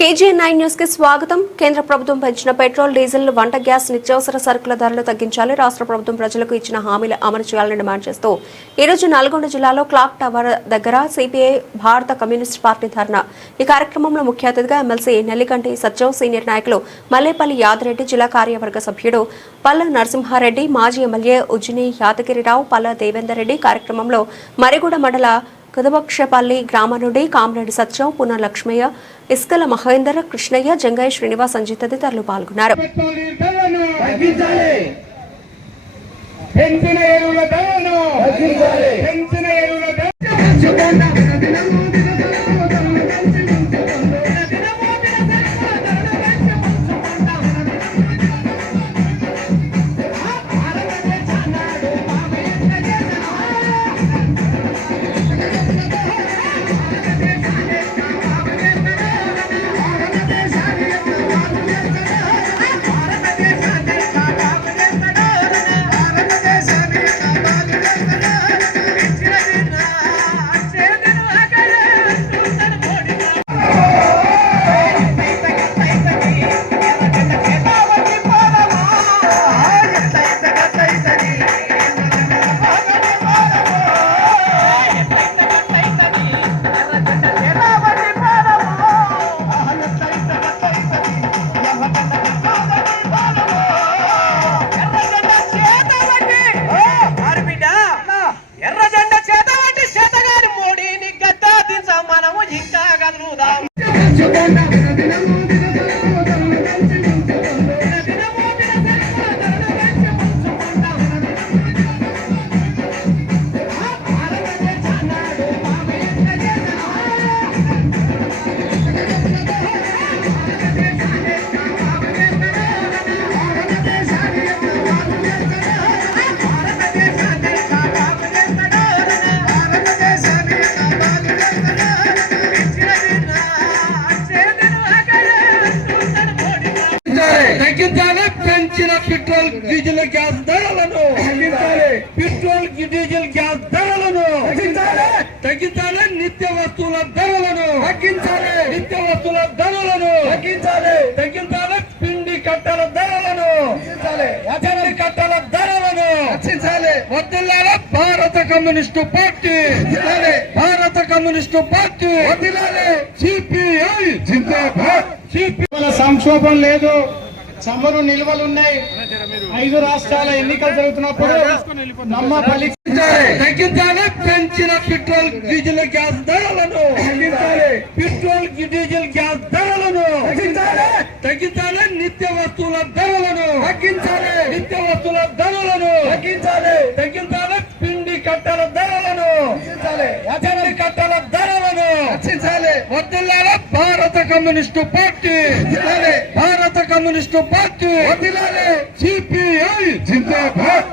KG9 news కి స్వాగతం. కేంద్ర ప్రభుత్వం పెంచిన పెట్రోల్, డీజిల్, వంట గ్యాస్, నిత్యావసర సరుకుల ధరలు తగ్గించాలి. రాష్ట్ర ప్రభుత్వం ప్రజలకు ఇచ్చిన హామీలు అమలు చేయాలని డిమాండ్ చేస్తూ ఈ రోజు నల్గొండ జిల్లాలో క్లాక్ టవర్ దగ్గర సిపిఐ భారత కమ్యూనిస్ట్ పార్టీ ధర్నా. ఈ కార్యక్రమంలో ముఖ్య అతిథిగా ఎమ్మెల్సీ నెల్లికంటి సత్యం, సీనియర్ నాయకులు మల్లేపల్లి యాదరెడ్డి, జిల్లా కార్యవర్గ సభ్యుడు పల్ల నరసింహారెడ్డి, మాజీ ఎమ్మెల్యే ఉజ్జిని యాదగిరిరావు, పల్ల దేవేందర్ రెడ్డి, కార్యక్రమంలో మరిగూడ మండల కదబక్షపల్లి గ్రామ నుండి కామరెడ్డి సత్యం, పున లక్ష్మయ్య, ఇస్కల మహేందర్, కృష్ణయ్య, జంగయ్య, శ్రీనివాస్, సంజయ్ తదితరులు పాల్గొన్నారు. పెంచిన పెట్రోల్, డీజిల్, గ్యాస్ ధరలను పెట్రోల్, డీజిల్, గ్యాస్ ధరలను తగ్గించాలి. నిత్య వస్తువుల ధరలను తగ్గించాలి. నిత్య వస్తువుల ధరలను తగ్గించాలి. పిండి కట్టల ధరలను పిండి కట్టల ధరలను వదిలాలి. భారత కమ్యూనిస్టు పార్టీ, భారత కమ్యూనిస్టు పార్టీ, సిపిఐ జిందాబాద్. సంక్షోభం లేదు, చమురు నిల్వలున్నాయి. 5 రాష్ట్రాల ఎన్నికలు జరుగుతున్నప్పుడు తగ్గించాలి. పెంచిన పెట్రోల్, డీజిల్, గ్యాస్ ధరలను పెట్రోల్, డీజిల్, గ్యాస్ ధరలను తగ్గించాలి. నిత్య వస్తువుల ధరలను నిత్య వస్తువుల ధరలను తగ్గించాలి. పిండి కట్టల ధరలను పిండి కట్టల ధరలను వదిలాలి. భారత కమ్యూనిస్టు పార్టీ, భారత కమ్యూనిస్టు పార్టీ, సిపిఐ జిందాబాద్.